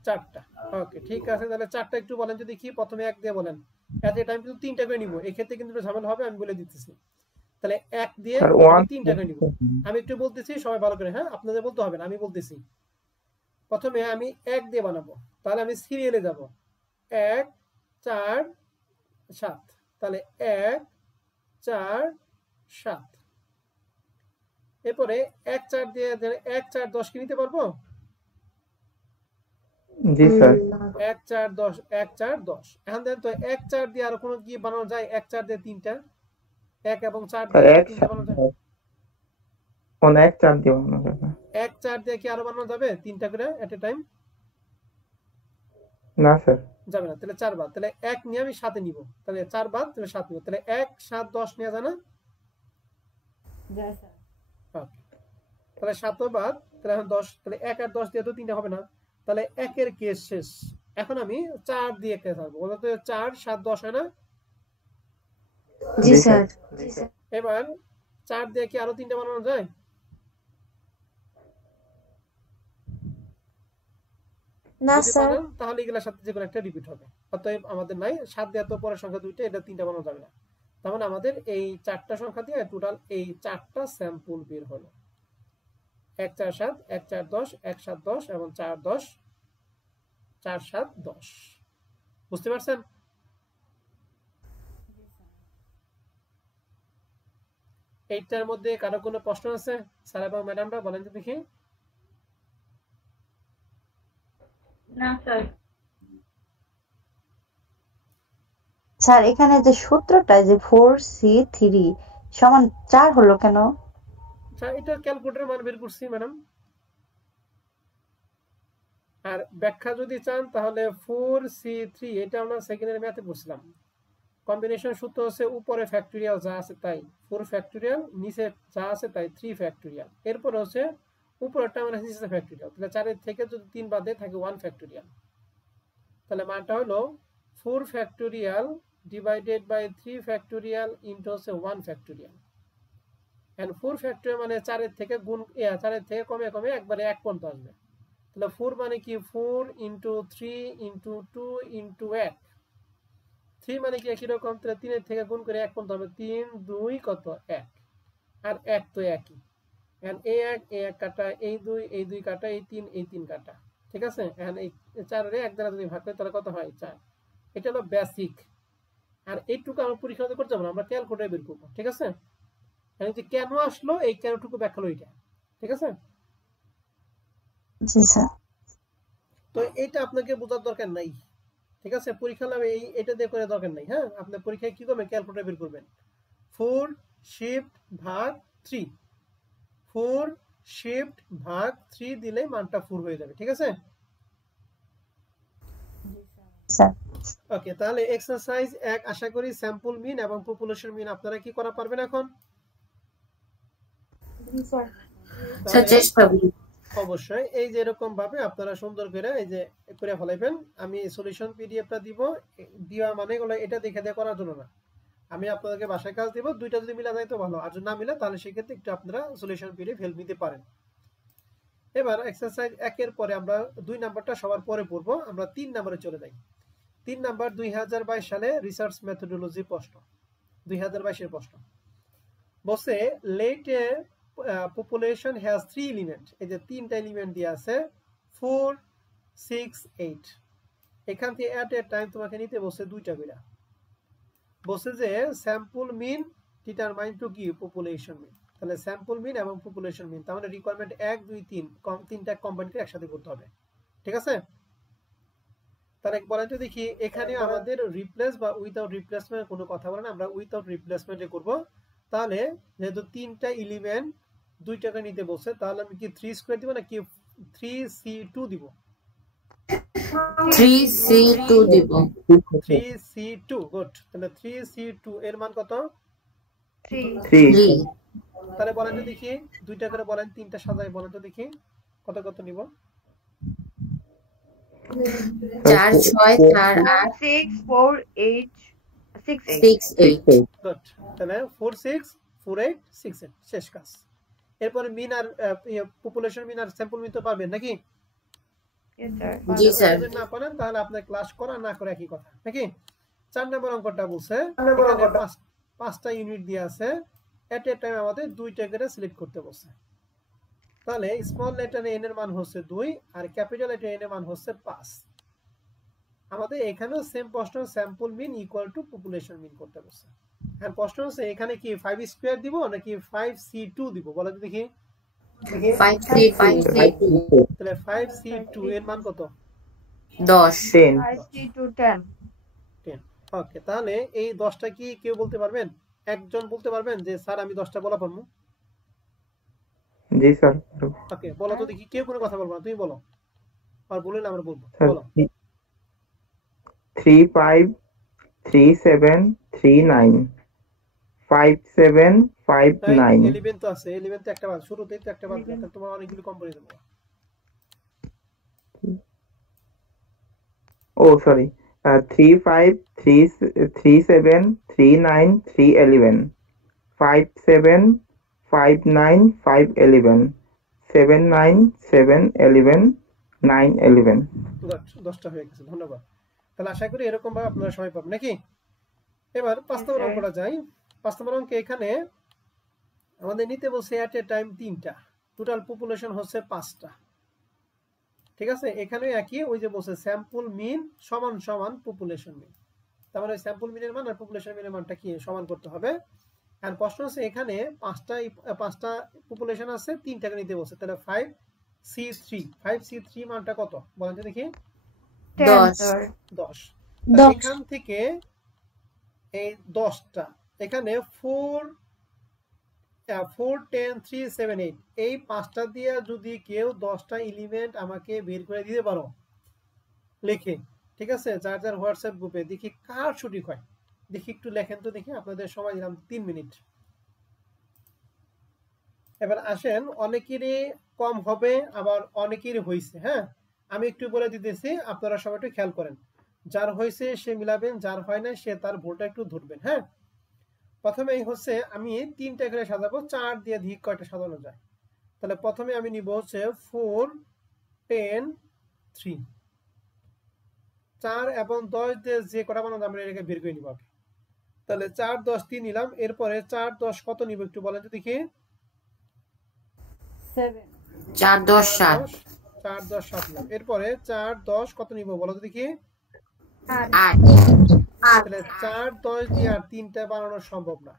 চারটা। ওকে, ঠিক আছে। তাহলে চারটা একটু বলেন যদি কি, প্রথমে 1 দিয়ে বলেন। এট এ টাইম কিন্তু 3টা করে নিব, এই ক্ষেত্রে কিন্তু ঝামেলা হবে, আমি বলে দিতেছি। তাহলে 1 দিয়ে আমি 3টা করে নিব। আমি একটু বলতেছি সবাই ভালো করে, হ্যাঁ আপনাদের বলতে হবে না, আমি বলতেছি। প্রথমে আমি 1 দিয়ে বানাবো, তাহলে আমি সিরিয়ালে যাব 1 4 7। তাহলে 1 4 7। এরপরে 1 4 দিয়ে 1 4 10 কি নিতে পারবো? জি স্যার 1 4 10 1 4 10। এখন দেন তো 1 4 দিয়ে আর কোনো কি বানানো যায়? 1 4 দিয়ে 3টা, 1 এবং 4 দিয়ে 3টা বানানো যায়? কোন এক চার দিব না 1 4 দিয়ে কি আরো বানানো যাবে 3টা করে এট এ টাইম? না স্যার যাবে না। তাহলে 4 বাদ, তাহলে 1 নিয়ে আমি 7 এ নিব, তাহলে 4 বাদ, তাহলে 7 নিব, তাহলে 1 7 10 নেওয়া যায় না? ওকে, তাহলে 7 বাদ, তাহলে এখন 10, তাহলে 1 আর 10 দিয়ে তো 3টা হবে না, তাহলে 1 এর কেস শেষ। এখন আমি 4 দিয়ে কেস আসবো, বলতে 4 7 10 হয় না? জি স্যার এবার 4 দিয়ে কি আরো 3টা বানানো যায়? না যদি স্যার বানান তাহলে এগুলোর সাথে যে কোনো একটা রিপিট হবে। অতএব আমাদের নাই 7 দিয়ে তো পরের সংখ্যা 2টা, এটা 3টা বানানো যাবে না। তার মানে আমাদের এই 4টা সংখ্যা দিয়ে টোটাল এই 4টা স্যাম্পল বের হলো। 1 4 7 1 4 10 1 7 10 এবং 4 10 4 7 10। বুঝতে পারছেন? এইটার মধ্যে কারো কোনো প্রশ্ন আছে? স্যার এবং ম্যাডামরা বলেন তো দেখি। না স্যার স্যার এখানে যে সূত্রটা যে 4C3 সমান 4 হলো কেন? আচ্ছা, এটা ক্যালকুলেটরের মান বের করছি ম্যাডাম। আর ব্যাখ্যা যদি চান তাহলে 4C3 এটা আমরা সেকেন্ডের ম্যাথে পড়ছিলাম। কম্বিনেশন সূত্র হচ্ছে উপরে ফ্যাক্টরিয়াল যা আছে তাই 4 ফ্যাক্টরিয়াল, নিচে যা আছে তাই 3 ফ্যাক্টরিয়াল, এরপর হচ্ছে উপরেরটা মানে নিচে ফ্যাক্টরিয়াল, তাহলে 4 এর থেকে যদি 3 বাদে থাকে 1 ফ্যাক্টরিয়াল, তাহলে মানটা হলো 4 factorial divided by 3 factorial into হচ্ছে 1 ফ্যাক্টরিয়াল। এন্ড 4 ফ্যাক্টরিয়াল মানে 4 এর থেকে গুণ 4 এর থেকে কমে কমে একবারে 1 পর্যন্ত আসবে। তাহলে 4 মানে কি 4 * 3 * 2 * 1। 3 মানে কি একই রকম, তাহলে 3 এর থেকে গুণ করে 1 পর্যন্ত হবে। 3 2 কত 1, আর 1 তো একই। এন্ড এই 1 কাটা, এই 2 কাটা, এই 3 কাটা, ঠিক আছে। এন্ড এই 4 এর 1 দ্বারা যদি ভাগ করি তাহলে কত হয় 4। এটা হলো বেসিক। আর এইটুকু আমরা পরীক্ষা করতে যাব না, আমরা ক্যালকুলেটরে বের করব, ঠিক আছে। এই যে কেন আসলো, এই কেনটুকু ব্যাখ্যা হলো এটা, ঠিক আছে। জি স্যার। তো এটা আপনাকে বোঝার দরকার নাই, ঠিক আছে। পরীক্ষা হবে এটা দিয়ে করে দরকার নাই। হ্যাঁ, আপনি পরীক্ষায় কি করবেন, ক্যালকুলেটর বের করবেন। 4 শিফট ভাগ 3, 4 শিফট ভাগ 3 দিলে মানটা 4 হয়ে যাবে, ঠিক আছে। স্যার ওকে, তাহলে এক্সারসাইজ 1 আশা করি স্যাম্পল মিন এবং পপুলেশন মিন আপনারা কি করা পারবেন এখন? স্যার চেষ্টা করি। অবশ্যই এই যে এরকম ভাবে আপনারা সুন্দর করে এই যে করে ফলাইবেন। আমি সলিউশন পিডিএফটা দিব, দেওয়া মানে হলো এটা দেখে দেখে করার জন্য না, আমি আপনাদেরকে বাসায় কাজ দিব। দুইটা যদি মিলা যায় তো ভালো, আর যদি না মিলে তাহলে সেক্ষেত্রে একটু আপনারা সলিউশন পিডিএফ হেল্প নিতে পারেন। এবার এক্সারসাইজ 1 এর পরে আমরা 2 নাম্বারটা সবার পরে পড়বো, আমরা 3 নম্বরে চলে যাই। 3 নাম্বার 2022 সালে রিসার্চ মেথোডোলজি প্রশ্ন, 2022 এর প্রশ্ন। বসে লেট পপুলেশন হ্যাজ 3 এলিমেন্ট, এই যে 3টা এলিমেন্ট দিয়ে আছে 4 6 8। এখান থেকে এট এ টাইম তোমাকে নিতে বসে দুইটা করে। বসে যে স্যাম্পল মিন ডিটারমাইন টু কি পপুলেশন মিন। তাহলে স্যাম্পল মিন এবং পপুলেশন মিন, তার মানে রিকোয়ারমেন্ট 1 2 3 তিনটা কম্বাইন করে একসাথে করতে হবে, ঠিক আছে। তাহলে বলেন তো দেখি, এখানে আমাদের রিপ্লেস বা উইথাউট রিপ্লেসমেন্ট কোনো কথা বলে না, আমরা উইথাউট রিপ্লেসমেন্টে করব। তাহলে যেহেতু 3টা এলিমেন্ট 2 টাকা নিতে বলছে, তাহলে আমি কি 3 স্কয়ার দিব না কি 3c2 দিব? 3C2 দিব। 3c2, good. তাহলে 3c2 এর মান কত? 3 3 তাহলে বলেন তো দেখি 2টা করে বলেন, 3টা সাজাই বলেন তো দেখি কত কত নিব? 4 6 4 8 6 4 8 6 8 6 8। গুড। তাহলে 4 6 4 8 6 8, শেষ কাজ। এরপরে মিন আর পপুলেশন মিন আর স্যাম্পল মিন তো পারবেন নাকি? yes sir জি স্যার। যদি না পারেন তাহলে আপনার ক্লাস করা না করে একই কথা, নাকি? 4 নম্বর অঙ্কটা বলছে এখানে 5টা ইউনিট দিয়ে আছে, এট এ টাইম আমাদের 2টা করে সিলেক্ট করতে বলছে। তাহলে স্মল লেটারে n এর মান হচ্ছে 2 আর ক্যাপিটাল লেটারে n এর মান হচ্ছে 5। আমাদের এখানেও সেম প্রশ্ন, sample mean equal to population mean করতে বলছে। আর প্রশ্ন হচ্ছে এখানে কি 5 স্কয়ার দিব নাকি 5c2 দিব, বলো তো দেখি। 5C2 তাহলে 5c2 এর মান কত? 10। 10 5 to 10 10। ওকে, তাহলে এই 10টা কি কেউ বলতে পারবেন? একজন বলতে পারবেন যে স্যার আমি 10টা বলা পারবো? জি স্যার। ওকে, বলো তো দেখি। কেউ কোনো কথা বলবো না, তুমি বলো। আর বললে আমরা বলবো, স্যার বলো। 3 5 3 7 3 9 5 7 5 9 11 তো আছে, 11 তো একটা বাদ, শুরুতেই তো একটা বাদ দিলে তাহলে তোমার অনেকগুলো কম পড়ে যাবে। Oh, sorry. 3 5 3 3 7 3 9 3 11 5 7 5 9 5 11 7 9 7 11 9 11 গুড, 10টা হয়ে গেছে, ধন্যবাদ। তাহলে আশা করি এরকম ভাবে আপনারা সময় পাবেন, নাকি? এবার 5 নম্বর অঙ্কটা যাই। 5 নম্বর অঙ্কে এখানে আমাদের নিতে বলছে এট এ টাইম 3টা, টোটাল পপুলেশন হচ্ছে 5টা, ঠিক আছে। এখানে একই, ওই যে বলছে স্যাম্পল মিন সমান সমান পপুলেশন মিন, তার মানে স্যাম্পল মিনের মান আর পপুলেশন মিনের মানটা কি সমান করতে হবে। আর প্রশ্ন হচ্ছে এখানে 5টা পপুলেশন আছে, 3 টাকা নিতে বলছে, তাহলে 5c3 5c3 মানটা কত বলেন তো দেখি? 10 sir 10। 10 এখান থেকে এই 10টা এখানে 4 10 3 7 8 এই 5টা দিয়ে যদি কেউ 10টা এলিমেন্ট আমাকে বের করে দিতে পারো লিখে, ঠিক আছে, যার যার হোয়াটসঅ্যাপ গ্রুপে, দেখি কার সঠিক হয়। দেখি একটু লেখেন তো দেখি, আপনাদের সময় দিলাম 3 মিনিট। এবার আসেন, অনেকেরই কম হবে আবার অনেকেরই হয়েছে। হ্যাঁ, আমি একটু বলে দিতেছি, আপনারা সবাই একটু খেয়াল করেন। যার হয়েছে সে মিলাবেন, যার হয় না সে তার ভুলটা একটু ধরবেন। হ্যাঁ, প্রথমেই হচ্ছে আমি 3টা করে সাজাবো, 4 দিয়ে ঠিক কয়টা সাজানো যায়। তাহলে প্রথমে আমি নিব হচ্ছে 4 10 3, 4 এবং 10 দিয়ে যে কটা বানানো আমরা এটাকে বের করে নিব আগে। তাহলে 4 10 3 নিলাম, এরপরে 4 10 কত নিব একটু বলেন তো দেখি। 4 10 7 4 10 7 নিলাম, এরপরে 4 10 কত নিব বলো তো দেখি। 8 তাহলে 4 10 দিয়ে আর 3টা বানানো সম্ভব না,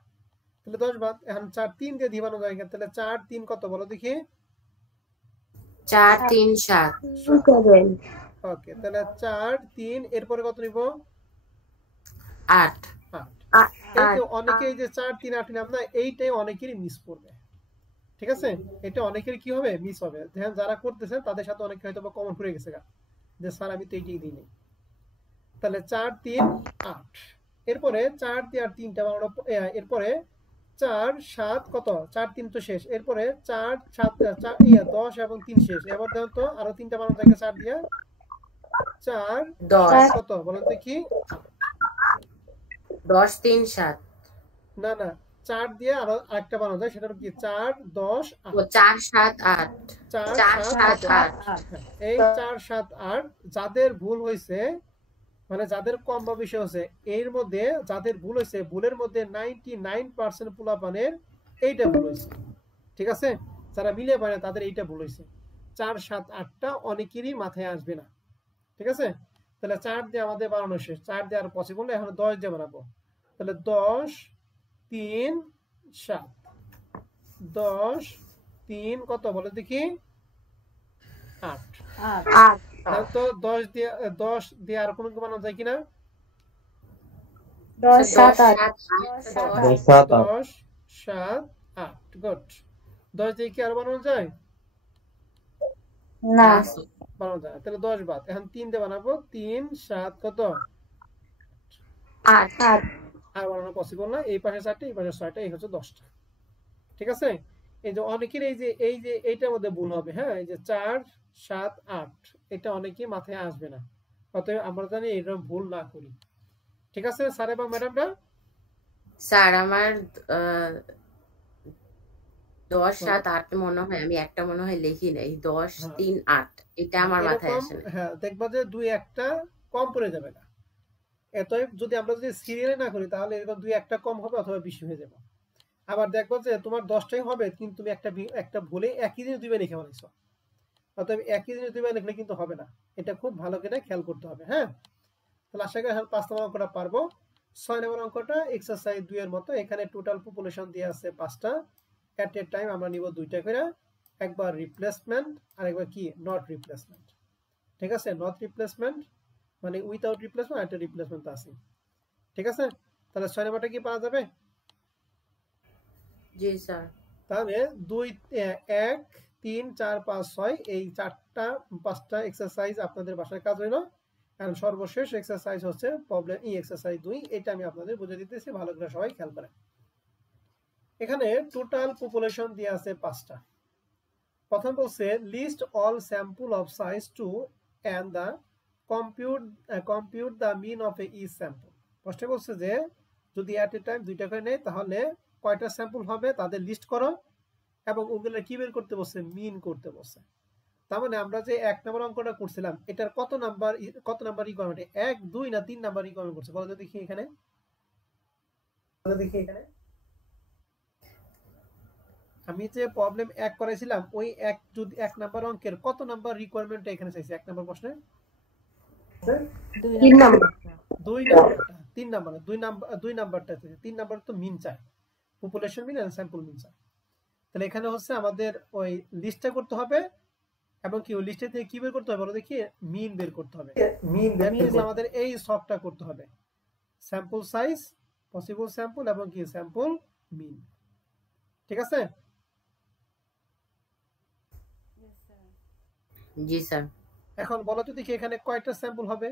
তাহলে 10 বাদ। এখন 4 3 দিয়ে দিয়ে বানানো যায়, তাহলে 4 3 কত বলো দেখি। 4 3 7 ওকে, তাহলে 4 3 এরপরে কত নিব 8 8। এই যে অনেকেই যে 4 3 8 নিলাম না, এইটাই অনেকেরই মিস করবে, ঠিক আছে। এটা অনেকের কি হবে মিস হবে, যারা করতেছেন তাদের সাথে অনেকে হয়তো কমন পড়ে গেছে যে স্যার আমি তো এইটাই দিই। তাহলে 4 3 8, এরপরে 4 দিয়ে আর 3টা বানানো, এরপরে 4 7 কত 4 3 তো শেষ, এরপরে 4 7 10 এবং 3 শেষ। এবার দেখো তো আরো 3টা বানানো থাকে 4 দিয়ে, 4 10 কত বলেন তো কি। 10 3 7 না না, 4 দিয়ে আরো আরেকটা বানানো যায়, সেটা কি 4 10 8। 4 7 8 4 7 8 এই 4 7 8 যাদের ভুল হয়েছে, মানে যাদের কম বা বেশি হয়েছে, এর মধ্যে যাদের ভুল হয়েছে, ভুলের মধ্যে 99% পোলাপানের এইটা ভুল হয়েছে, ঠিক আছে। যারা মিলে পারে তাদের এইটা ভুল হয়েছে। 4 7 8টা অনেকেরই মাথায় আসবে না, ঠিক আছে। তাহলে 4 দিয়ে আমাদের বানানো শেষ, 4 দিয়ে আর পসিবল না, এখন 10 দিয়ে বানাবো। তাহলে 10 3 7, 10 3 কত বলে দেখি 8। তাহলে তো 10 দিয়ে আর কোনো কি বানানো যায় কিনা। 10 7 8 10 7 8 10 7 8, গুড। 10 দিয়ে কি আর বানানো যায় না বানানো যায়, তাহলে 10 বাদ। এখন 3 দিয়ে বানাবো, 3 7 কত 8 আর বানানো পসিবল না। এই পাশে 4টা, এই পাশে 6টা, এই হচ্ছে 10টা, ঠিক আছে। এই যে অনেকের এই যে এইটার মধ্যে ভুল হবে, হ্যাঁ, এই যে 4 7 8 এটা অনেকেই মাথায় আসবে না, অতএব আমরা জানি এরকম ভুল না করি, ঠিক আছে স্যার এবং ম্যাডামরা। স্যার আমার 10 7 8 মনে হয় আমি একটা মনে হয় লিখি নাই, 10 3 8 এটা আমার মাথায় আসে না। হ্যাঁ, দেখবা যে 2 1টা কম পড়ে যাবে না। অতএব যদি আমরা যদি সিরিয়ালে না করি তাহলে এরকম 2 1টা কম হবে অথবা বেশি হয়ে যাবে। আবার দেখবো যে তোমার 10টাই হবে, কিন্তু তুমি একটা ভুলে একই দিনে 2বার লিখে ফেলেছো, অতএব একই দিনে 2বার লিখলে কিন্তু হবে না, এটা খুব ভালো করে খেয়াল করতে হবে। হ্যাঁ, তাহলে আশা করি 5 নম্বর অঙ্কটা পারবো। 6 নম্বর অঙ্কটা এক্সারসাইজ 2 এর মতো, এখানে টোটাল পপুলেশন দিয়ে আছে 5টা, এট এ টাইম আমরা নিব 2টা করে, একবার রিপ্লেসমেন্ট আর একবার কি নট রিপ্লেসমেন্ট, ঠিক আছে। নট রিপ্লেসমেন্ট মানে উইথাউট রিপ্লেসমেন্ট, একটা রিপ্লেসমেন্ট আছে, ঠিক আছে। তাহলে 6 নম্বরটা কি পাওয়া যাবে। জি স্যার। তাহলে 2 1 3 4 5 6 এই 5টা এক্সারসাইজ আপনাদের বাসায় কাজ হইলো। এখন সর্বশেষ এক্সারসাইজ হচ্ছে প্রবলেম এক্সারসাইজ 2, এটা আমি আপনাদের বুঝিয়ে দিতেছি, ভালো করে সবাই খেয়াল করেন। এখানে টোটাল পপুলেশন দিয়ে আছে 5টা। প্রথম বলছে list all sample of size 2 and the compute the mean of each sample. প্রশ্নে বলছে যে যদি এট এ টাইম 2টা করে নেয় তাহলে কয়টা স্যাম্পল হবে তাদের লিস্ট করো, এবং ওগুলো কি বের করতে বলছে মিন করতে বলছে। তার মানে আমরা যে 1 নম্বর অঙ্কটা করছিলাম এটার কত নাম্বার রিকোয়ারমেন্ট, 1 2 না 3 নাম্বার রিকোয়ারমেন্ট করছে বলো তো দেখি এখানে, আমি যে প্রবলেম 1 করেছিলাম ওই 1 নাম্বার অঙ্কের কত নাম্বার রিকোয়ারমেন্ট এখানে চাইছে 1 নাম্বার প্রশ্নে 3 নাম্বার 2 নাম্বারটা 3 নাম্বার 2 নাম্বারটা চাইছে, 3 নাম্বার তো মিন চায়, পপুলেশন মিন আর স্যাম্পল মিন চায়। তাহলে এখানে হচ্ছে আমাদের ওই লিস্টটা করতে হবে, এবং কি ওই লিস্টে থেকে কি বের করতে হবে বলো দেখি মিন বের করতে হবে। মিন আমাদের এই সবটা করতে হবে, স্যাম্পল সাইজ, পসিবল স্যাম্পল এবং কি স্যাম্পল মিন, ঠিক আছে। জি স্যার। এখন বলো তো দেখি এখানে কয়টা স্যাম্পল হবে।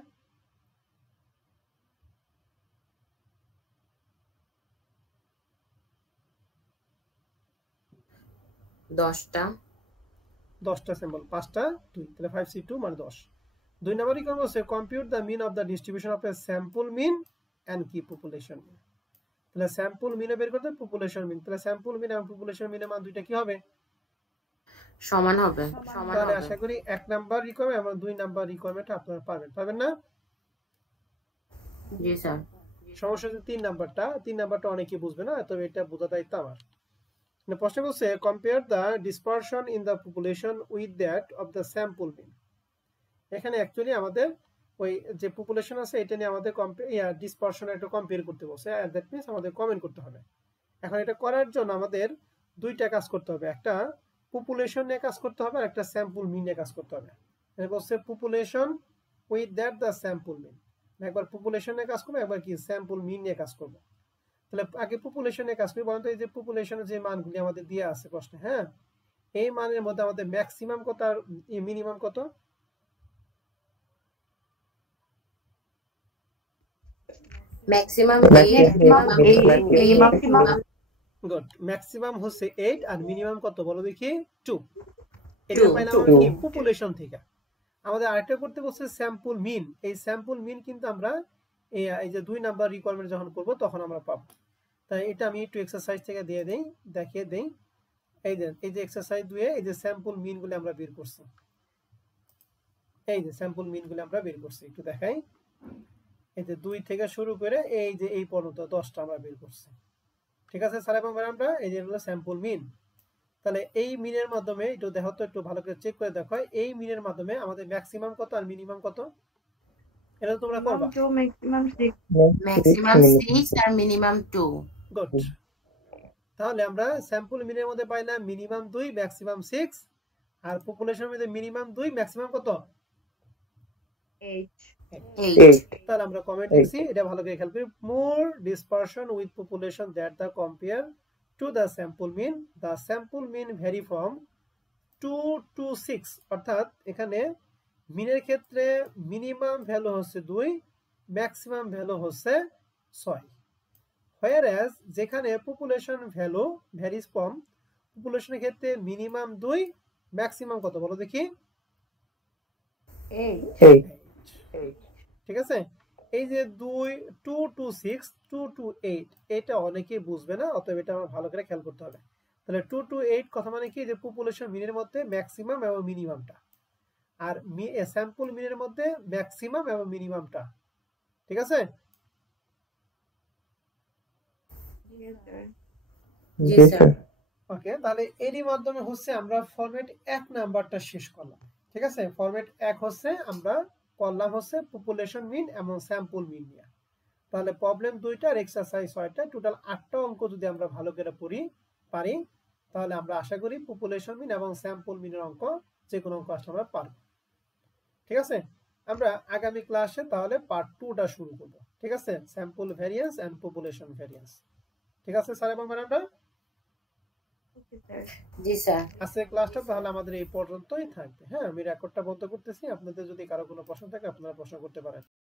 দশটা স্যাম্পল, 5টা 2, তাহলে 5C2 মানে 10। 2 নাম্বারই কোন বলছে compute the mean of the distribution of a sample mean and কি পপুলেশন মিন। তাহলে স্যাম্পল মিনে বের করতে পপুলেশন মিন, তাহলে স্যাম্পল মিন এবং পপুলেশন মিনের মান দুইটা কি হবে? সমান হবে। তাহলে আশা করি 1 নাম্বার রিকোয়ারমেন্ট এবং 2 নাম্বার রিকোয়ারমেন্ট আপনারা পারবেন না? জি স্যার। সমস্যা হচ্ছে 3 নাম্বারটা অনেকে বুঝবে না, তবে এটা বোঝা দায়িত্ব আমার। প্রশ্ন বলছে compare the dispersion in the population with that of the sample mean. এখানে অ্যাকচুয়ালি আমাদের ওই যে পপুলেশন আছে এটা নিয়ে আমাদের ডিসপারশন একটা কম্পেয়ার করতে বলছে, দ্যাট মিন্স আমাদের কমেন্ট করতে হবে। এখন এটা করার জন্য আমাদের দুইটা কাজ করতে হবে, একটা পপুলেশন নিয়ে কাজ করতে হবে আর একটা স্যাম্পল মিন নিয়ে কাজ করতে হবে। এটা বলছে population with that the sample mean, একবার পপুলেশন নিয়ে কাজ করবো, একবার কি স্যাম্পল মিন নিয়ে কাজ করবো। তাহলে আগে পপুলেশন নিয়ে কাজ করি। বলুন তো এই যে পপুলেশনের যে মানগুলি আমাদের দিয়ে আছে প্রশ্নে, হ্যাঁ, এই মানের মধ্যে আমাদের ম্যাক্সিমাম কত আর মিনিমাম কত? ম্যাক্সিমাম গুড, ম্যাক্সিমাম হচ্ছে 8 আর মিনিমাম কত বলো দেখি? 2। এটা পাইলাম কি পপুলেশন থেকে। আমাদের আরেকটা করতে বলছে স্যাম্পল মিন। এই স্যাম্পল মিন কিন্তু আমরা এই যে 2 নাম্বার রিকোয়ারমেন্ট যখন করব তখন আমরা পাবো। তাই এটা আমি একটু এক্সারসাইজ থেকে দেখিয়ে দেই। এই যে এক্সারসাইজ 2 এ এই যে স্যাম্পল মিনগুলো আমরা বের করছি, এই যে স্যাম্পল মিনগুলো আমরা বের করছি, একটু দেখাই। এই যে 2 থেকে শুরু করে এই যে এই পর্যন্ত 10টা আমরা বের করছি। ঠিক আছে স্যার এবং ম্যাডামরা, এই যে হলো স্যাম্পল মিন। তাহলে এই মিনের মাধ্যমে একটু দেখো তো, একটু ভালো করে চেক করে দেখো, এই মিনের মাধ্যমে আমাদের ম্যাক্সিমাম কত আর মিনিমাম কত, এটা তোমরা করবা। ম্যাক্সিমাম 6 আর মিনিমাম 2। গুড, তাহলে আমরা স্যাম্পল মিনের মধ্যে পাইলাম মিনিমাম 2 ম্যাক্সিমাম 6, আর পপুলেশনের মধ্যে মিনিমাম 2 ম্যাক্সিমাম কত? 8. তাহলে আমরা কমেন্ট লিখছি, এটা ভালো করে খেয়াল করি। More dispersion with population that the compare to the sample mean vary from 2 to 6, অর্থাৎ এখানে মিনের ক্ষেত্রে মিনিমাম ভ্যালু হচ্ছে 2, ম্যাক্সিমাম ভ্যালু হচ্ছে 6। whereas যেখানে পপুলেশন ভ্যালু ভ্যারিজ ফ্রম, পপুলেশনের ক্ষেত্রে মিনিমাম 2, ম্যাক্সিমাম কত বলো দেখি? 8. ঠিক আছে। এই যে 2 to 6, 2 to 8, এটা অনেকেই বুঝবে না, অতএব এটা আমার ভালো করে খেয়াল করতে হবে। তাহলে 2 to 8 কথা মানে কি, যে পপুলেশন মিনের মধ্যে ম্যাক্সিমাম এবং মিনিমামটা, আর স্যাম্পল মিনের মধ্যে ম্যাক্সিমাম এবং মিনিমামটা। ঠিক আছে? জি স্যার। ওকে, তাহলে এরই মাধ্যমে হচ্ছে আমরা ফরম্যাট 1 নাম্বারটা শেষ করলাম। ঠিক আছে, ফরম্যাট 1 হচ্ছে আমরা করলাম হচ্ছে পপুলেশন মিন এবং স্যাম্পল মিন নিয়ে। তাহলে প্রবলেম 2টা আর এক্সারসাইজ 6টা, টোটাল 8টা অঙ্ক যদি আমরা ভালো করে পারি, তাহলে আমরা আশা করি পপুলেশন মিন এবং স্যাম্পল মিনের অঙ্ক যে কোনো অঙ্ক আসলে আমরা পারব। ঠিক আছে, আমরা আগামী ক্লাসে তাহলে পার্ট 2টা শুরু করব। ঠিক আছে, sample variance and population variance. ঠিক আছে স্যার এবং ম্যাডামরা? জি স্যার। আজকে ক্লাসটা তাহলে আমাদের এই পর্যন্তই থাকবে। হ্যাঁ, আমি রেকর্ডটা বন্ধ করতেছি। আপনাদের যদি কারো কোনো প্রশ্ন থাকে আপনারা প্রশ্ন করতে পারেন।